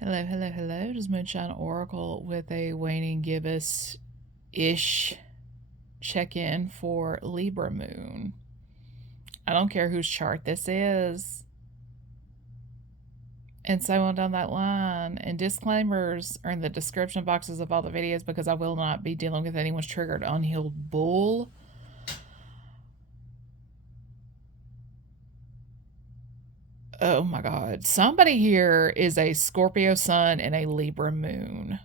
Hello, hello, hello. It is Moonshine Oracle with a waning gibbous-ish check-in for Libra Moon. I don't care whose chart this is. And so on down that line. And disclaimers are in the description boxes of all the videos because I will not be dealing with anyone's triggered unhealed bull. Oh my God. Somebody here is a Scorpio sun and a Libra moon.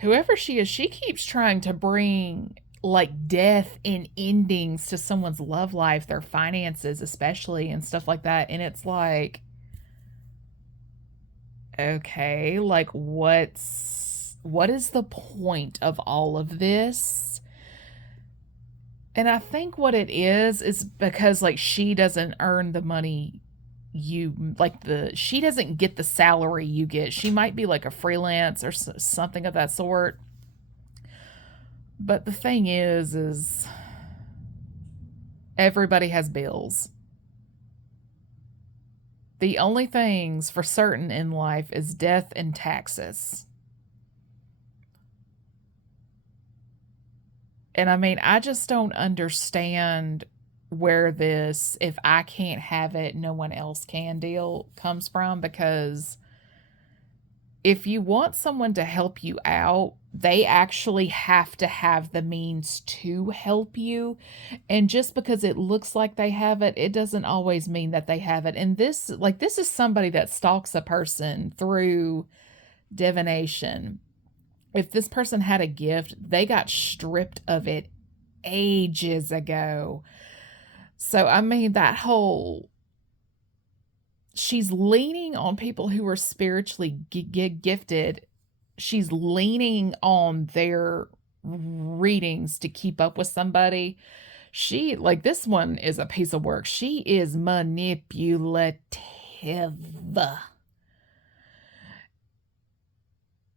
Whoever she is, she keeps trying to bring like death and endings to someone's love life, their finances, especially, and stuff like that. And it's like, okay, like what is the point of all of this? And I think what it is because like she doesn't earn the money she doesn't get the salary you get. She might be like a freelance or something of that sort. But the thing is everybody has bills. The only things for certain in life is death and taxes. And I mean, I just don't understand where this if I can't have it, no one else can deal comes from, because if you want someone to help you out, they actually have to have the means to help you. And just because it looks like they have it, it doesn't always mean that they have it. And this is somebody that stalks a person through divination. If this person had a gift, they got stripped of it ages ago. So, I mean, she's leaning on people who are spiritually gifted. She's leaning on their readings to keep up with somebody. Like, this one is a piece of work. She is manipulative.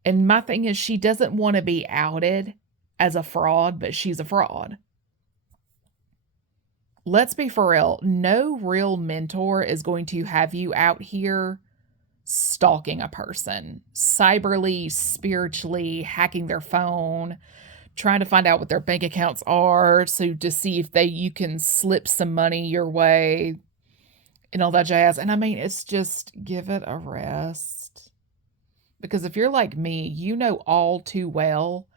And my thing is, she doesn't want to be outed as a fraud, but she's a fraud. Let's be for real. No real mentor is going to have you out here stalking a person, cyberly, spiritually, hacking their phone, trying to find out what their bank accounts are, so to see if you can slip some money your way and all that jazz. And I mean, it's just give it a rest. Because if you're like me, you know all too well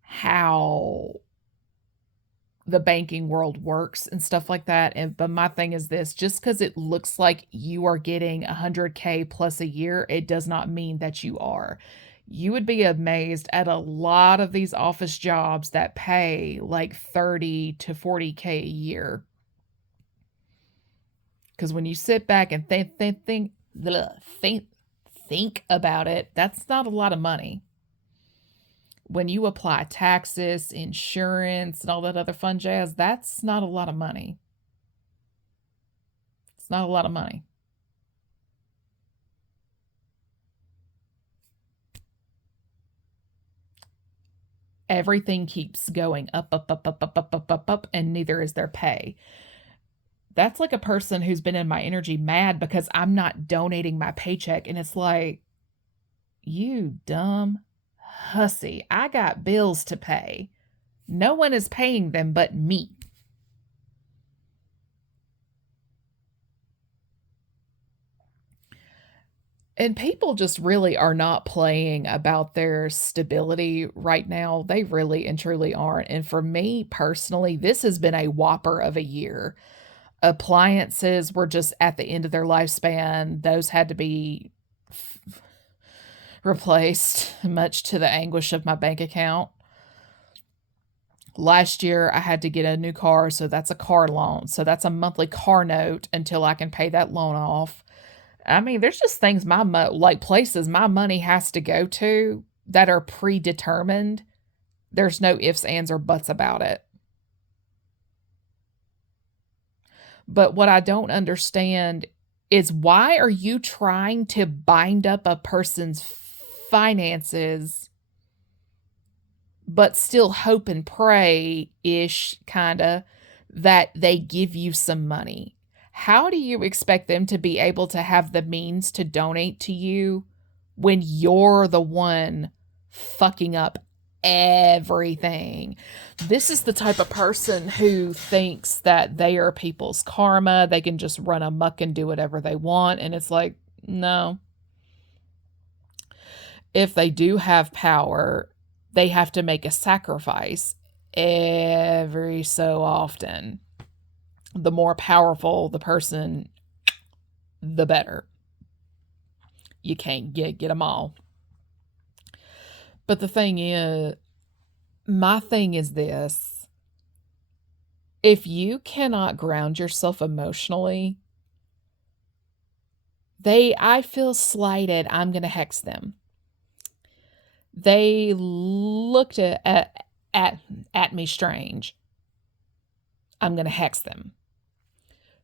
how the banking world works and stuff like that. But my thing is this, just because it looks like you are getting 100K plus a year, it does not mean that you are. You would be amazed at a lot of these office jobs that pay like 30 to 40K a year. Because when you sit back and think about it, that's not a lot of money. When you apply taxes, insurance, and all that other fun jazz, that's not a lot of money. It's not a lot of money. Everything keeps going up, up, up, up, up, up, up, up, up, and neither is their pay. That's like a person who's been in my energy mad because I'm not donating my paycheck. And it's like, you dumb hussy. I got bills to pay. No one is paying them but me. And people just really are not playing about their stability right now. They really and truly aren't. And for me personally, this has been a whopper of a year. Appliances were just at the end of their lifespan. Those had to be replaced, much to the anguish of my bank account. Last year, I had to get a new car, so that's a car loan. So that's a monthly car note until I can pay that loan off. I mean, there's just things like places my money has to go to that are predetermined. There's no ifs, ands, or buts about it. But what I don't understand is, why are you trying to bind up a person's finances but still hope and pray ish, kind of, that they give you some money? How do you expect them to be able to have the means to donate to you when you're the one fucking up everything? This is the type of person who thinks that they are people's karma. They can just run amok and do whatever they want. And it's like, no. If they do have power, they have to make a sacrifice every so often. The more powerful the person, the better. You can't get them all. But the thing is, my thing is this. If you cannot ground yourself emotionally, I feel slighted, I'm going to hex them. They looked at me strange, I'm going to hex them.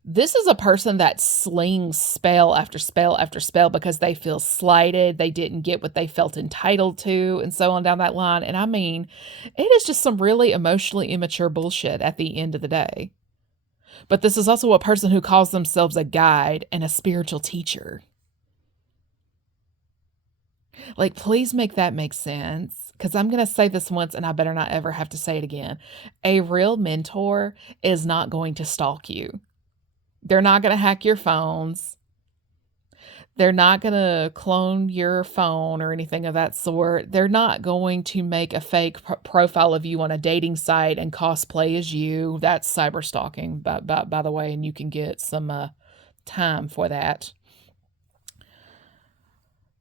This is a person that slings spell after spell after spell because they feel slighted, they didn't get what they felt entitled to, and so on down that line. And I mean, it is just some really emotionally immature bullshit at the end of the day. But this is also a person who calls themselves a guide and a spiritual teacher. Like, please make that make sense. Because I'm going to say this once and I better not ever have to say it again. A real mentor is not going to stalk you. They're not going to hack your phones. They're not going to clone your phone or anything of that sort. They're not going to make a fake profile of you on a dating site and cosplay as you. That's cyber stalking, by the way, and you can get some time for that.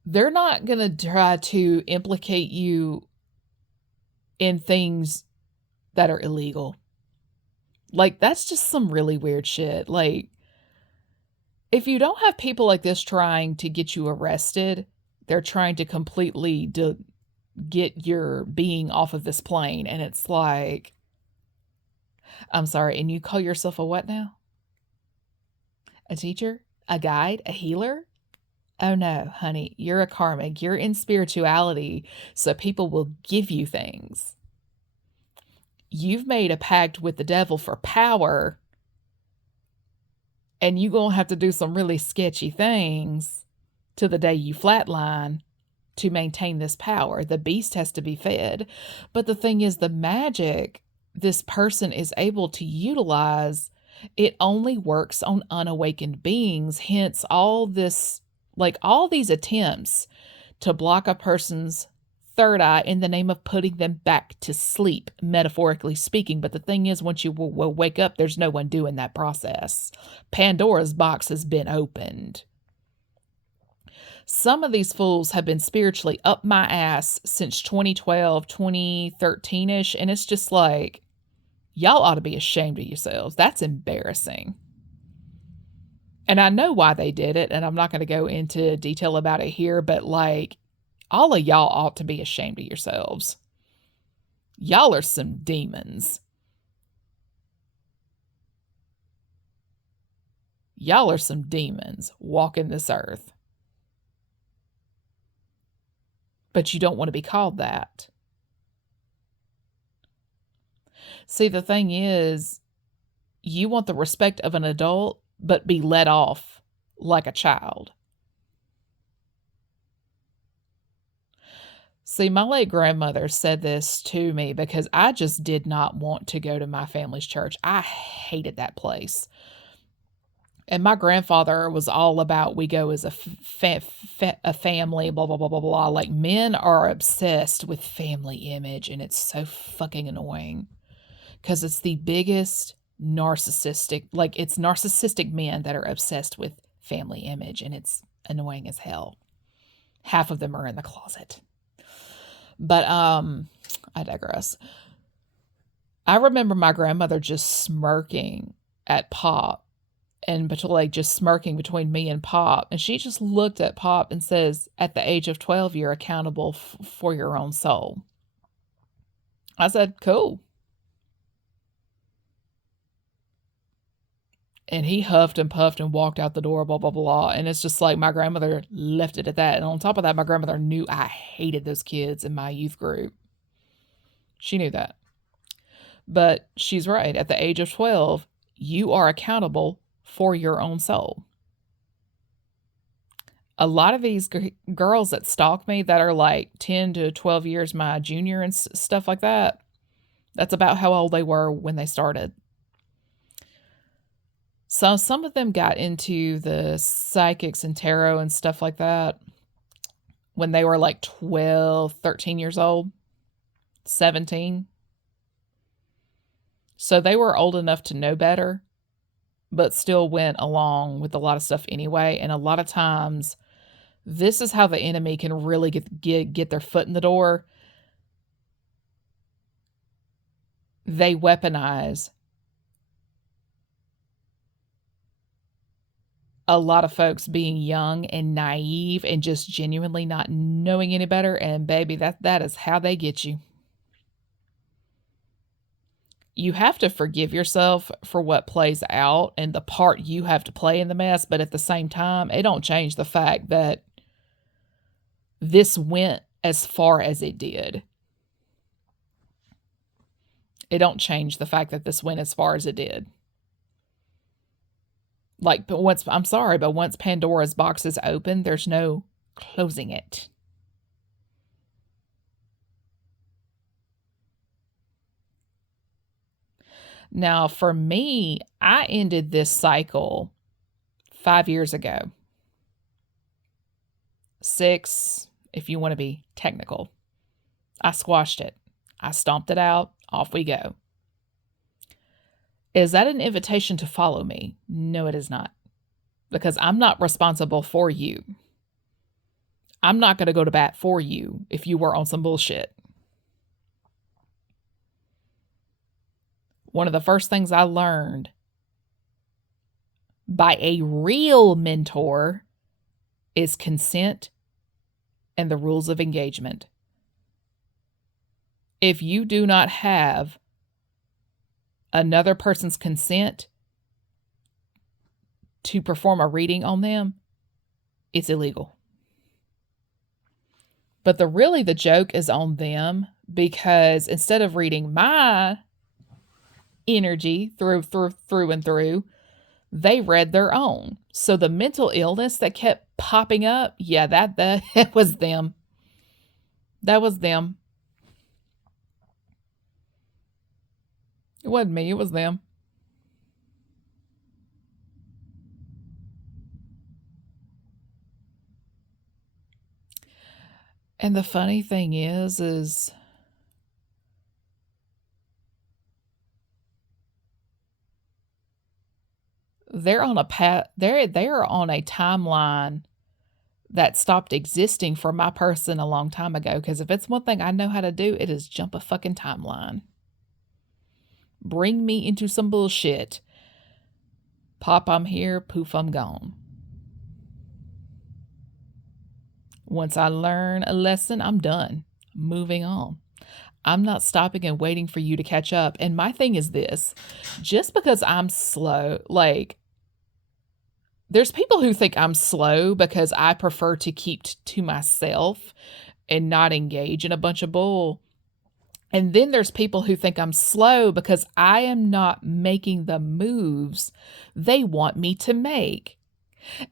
They're not going to try to implicate you in things that are illegal. Like, that's just some really weird shit. Like, if you don't have people like this trying to get you arrested, they're trying to completely get your being off of this plane. And it's like, I'm sorry, and you call yourself a what now? A teacher? A guide? A healer? Oh no, honey, you're a karmic. You're in spirituality, so people will give you things. You've made a pact with the devil for power, and you're going to have to do some really sketchy things to the day you flatline to maintain this power. The beast has to be fed. But the thing is, the magic this person is able to utilize, it only works on unawakened beings. Hence, all these attempts to block a person's third eye in the name of putting them back to sleep, metaphorically speaking. But the thing is, once you will wake up, there's no one doing that process. Pandora's box has been opened. Some of these fools have been spiritually up my ass since 2012, 2013-ish, and it's just like, y'all ought to be ashamed of yourselves. That's embarrassing. And I know why they did it, and I'm not going to go into detail about it here, but like, all of y'all ought to be ashamed of yourselves. Y'all are some demons. Y'all are some demons walking this earth. But you don't want to be called that. See, the thing is, you want the respect of an adult, but be let off like a child. See, my late grandmother said this to me because I just did not want to go to my family's church. I hated that place. And my grandfather was all about, we go as a family, blah, blah, blah, blah, blah. Like, men are obsessed with family image, and it's so fucking annoying because it's the biggest narcissistic, it's narcissistic men that are obsessed with family image, and it's annoying as hell. Half of them are in the closet. But I digress. I remember my grandmother just smirking at Pop, and just smirking between me and Pop. And she just looked at Pop and says, at the age of 12, you're accountable for your own soul. I said, cool. And he huffed and puffed and walked out the door, blah, blah, blah. And it's just like my grandmother left it at that. And on top of that, my grandmother knew I hated those kids in my youth group. She knew that. But she's right. At the age of 12, you are accountable for your own soul. A lot of these girls that stalk me that are like 10 to 12 years my junior and stuff like that, that's about how old they were when they started. So some of them got into the psychics and tarot and stuff like that when they were like 12, 13 years old, 17. So they were old enough to know better, but still went along with a lot of stuff anyway. And a lot of times, this is how the enemy can really get their foot in the door. They weaponize a lot of folks being young and naive and just genuinely not knowing any better. And baby, that is how they get you. You have to forgive yourself for what plays out and the part you have to play in the mess. But at the same time, it don't change the fact that this went as far as it did. It don't change the fact that this went as far as it did. Like, but once Pandora's box is open, there's no closing it. Now, for me, I ended this cycle 5 years ago. 6, if you want to be technical. I squashed it. I stomped it out. Off we go. Is that an invitation to follow me? No, it is not. Because I'm not responsible for you. I'm not going to go to bat for you if you were on some bullshit. One of the first things I learned by a real mentor is consent and the rules of engagement. If you do not have another person's consent to perform a reading on them, it's illegal. But the joke is on them, because instead of reading my energy through and through, they read their own. So the mental illness that kept popping up, yeah, that was them. That was them. It wasn't me, it was them. And the funny thing is they're on a path, they're on a timeline that stopped existing for my person a long time ago. Because if it's one thing I know how to do, it is jump a fucking timeline. Bring me into some bullshit. Pop, I'm here. Poof, I'm gone. Once I learn a lesson, I'm done. Moving on. I'm not stopping and waiting for you to catch up. And my thing is this, just because I'm slow, like, there's people who think I'm slow because I prefer to keep to myself and not engage in a bunch of bull. And then there's people who think I'm slow because I am not making the moves they want me to make.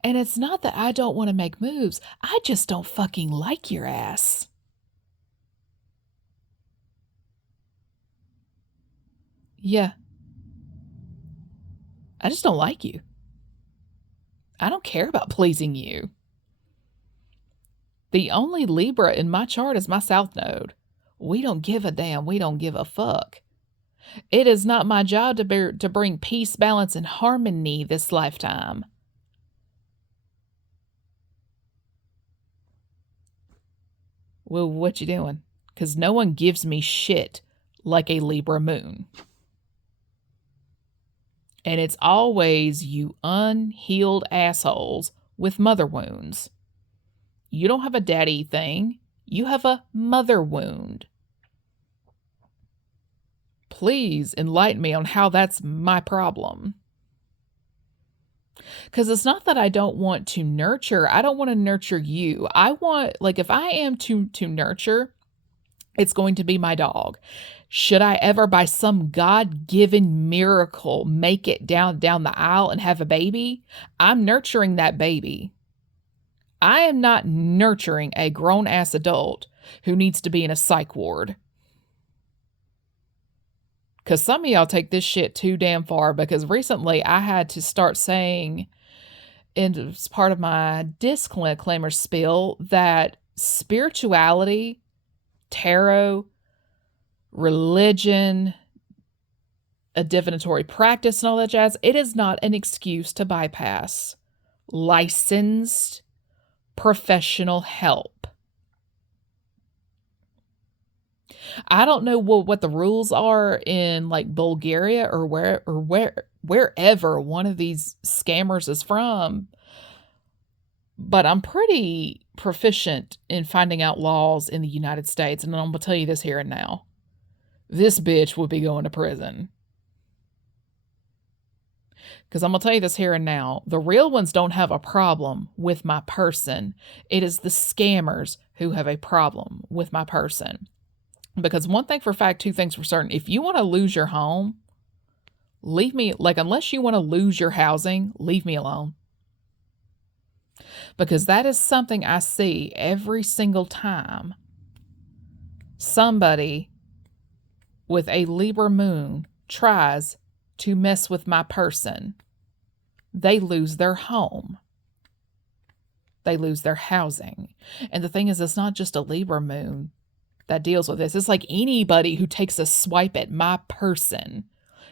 And it's not that I don't want to make moves. I just don't fucking like your ass. Yeah. I just don't like you. I don't care about pleasing you. The only Libra in my chart is my South Node. We don't give a damn. We don't give a fuck. It is not my job to bring peace, balance, and harmony this lifetime. Well, what you doing? Because no one gives me shit like a Libra moon. And it's always you unhealed assholes with mother wounds. You don't have a daddy thing. You have a mother wound. Please enlighten me on how that's my problem. Because it's not that I don't want to nurture. I don't want to nurture you. I want, like, if I am to nurture, it's going to be my dog. Should I ever, by some God-given miracle, make it down the aisle and have a baby, I'm nurturing that baby. I am not nurturing a grown-ass adult who needs to be in a psych ward. Because some of y'all take this shit too damn far, because recently I had to start saying, and it's part of my disclaimer spiel, that spirituality, tarot, religion, a divinatory practice and all that jazz, it is not an excuse to bypass licensed professional help. I don't know what the rules are in like Bulgaria or wherever one of these scammers is from, but I'm pretty proficient in finding out laws in the United States, and I'm going to tell you this here and now. This bitch will be going to prison. Because I'm going to tell you this here and now. The real ones don't have a problem with my person. It is the scammers who have a problem with my person. Because one thing for a fact, two things for certain. If you want to lose your home, leave me, unless you want to lose your housing, leave me alone. Because that is something I see every single time somebody with a Libra moon tries to mess with my person. They lose their home. They lose their housing. And the thing is, it's not just a Libra moon that deals with this. It's like anybody who takes a swipe at my person,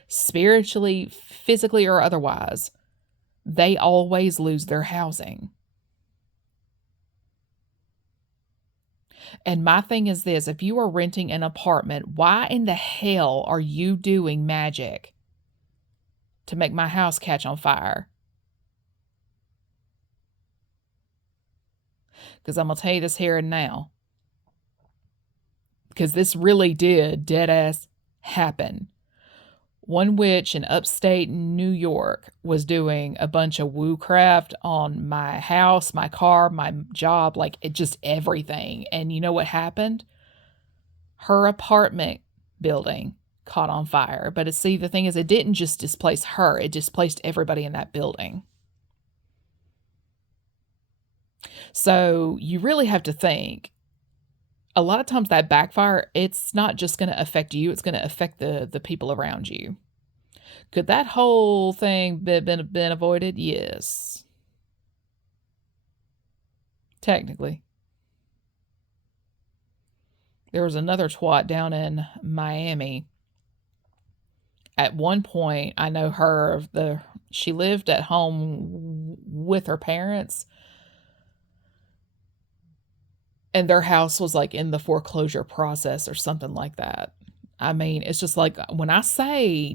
spiritually, physically, or otherwise, they always lose their housing. And my thing is this, if you are renting an apartment, why in the hell are you doing magic to make my house catch on fire? Because I'm going to tell you this here and now. Because this really did deadass happen. One witch in upstate New York was doing a bunch of woo-craft on my house, my car, my job, just everything. And you know what happened? Her apartment building caught on fire. But see, the thing is, it didn't just displace her. It displaced everybody in that building. So you really have to think. A lot of times that backfire, it's not just going to affect you, it's going to affect the people around you. Could that whole thing been avoided? Yes. Technically. There was another twat down in Miami. At one point, I know her, she lived at home with her parents, and their house was in the foreclosure process or something like that. I mean, it's just when I say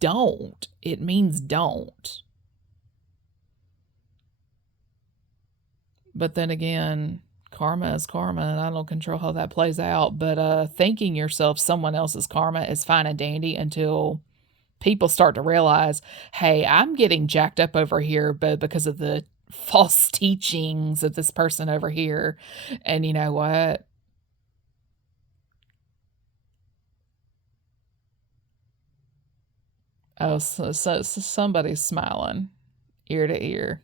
don't, it means don't. But then again, karma is karma, and I don't control how that plays out. But thinking yourself someone else's karma is fine and dandy until people start to realize, hey, I'm getting jacked up over here, but because of the false teachings of this person over here. And you know what? Oh, so somebody's smiling ear to ear.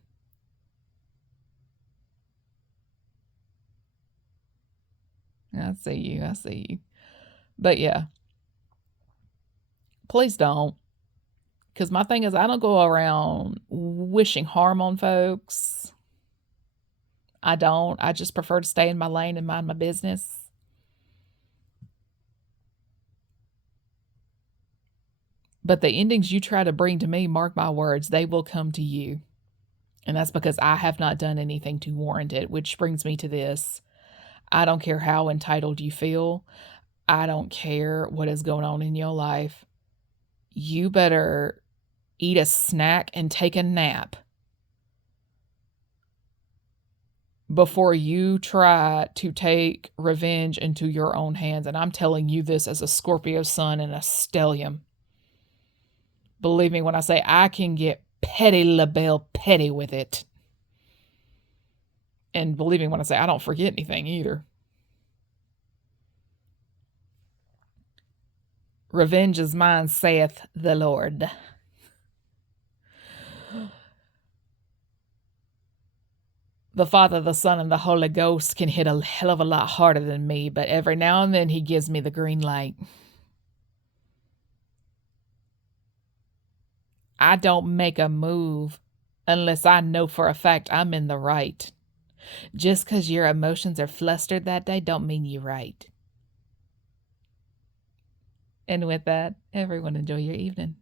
I see you. But yeah, please don't. Because my thing is, I don't go around wishing harm on folks. I don't. I just prefer to stay in my lane and mind my business. But the endings you try to bring to me, mark my words, they will come to you. And that's because I have not done anything to warrant it, which brings me to this. I don't care how entitled you feel. I don't care what is going on in your life. You better eat a snack and take a nap before you try to take revenge into your own hands. And I'm telling you this as a Scorpio sun and a stellium. Believe me when I say I can get petty labelle petty with it. And believe me when I say I don't forget anything either. Revenge is mine, saith the Lord. The Father, the Son, and the Holy Ghost can hit a hell of a lot harder than me, but every now and then he gives me the green light. I don't make a move unless I know for a fact I'm in the right. Just because your emotions are flustered that day don't mean you're right. And with that, everyone enjoy your evening.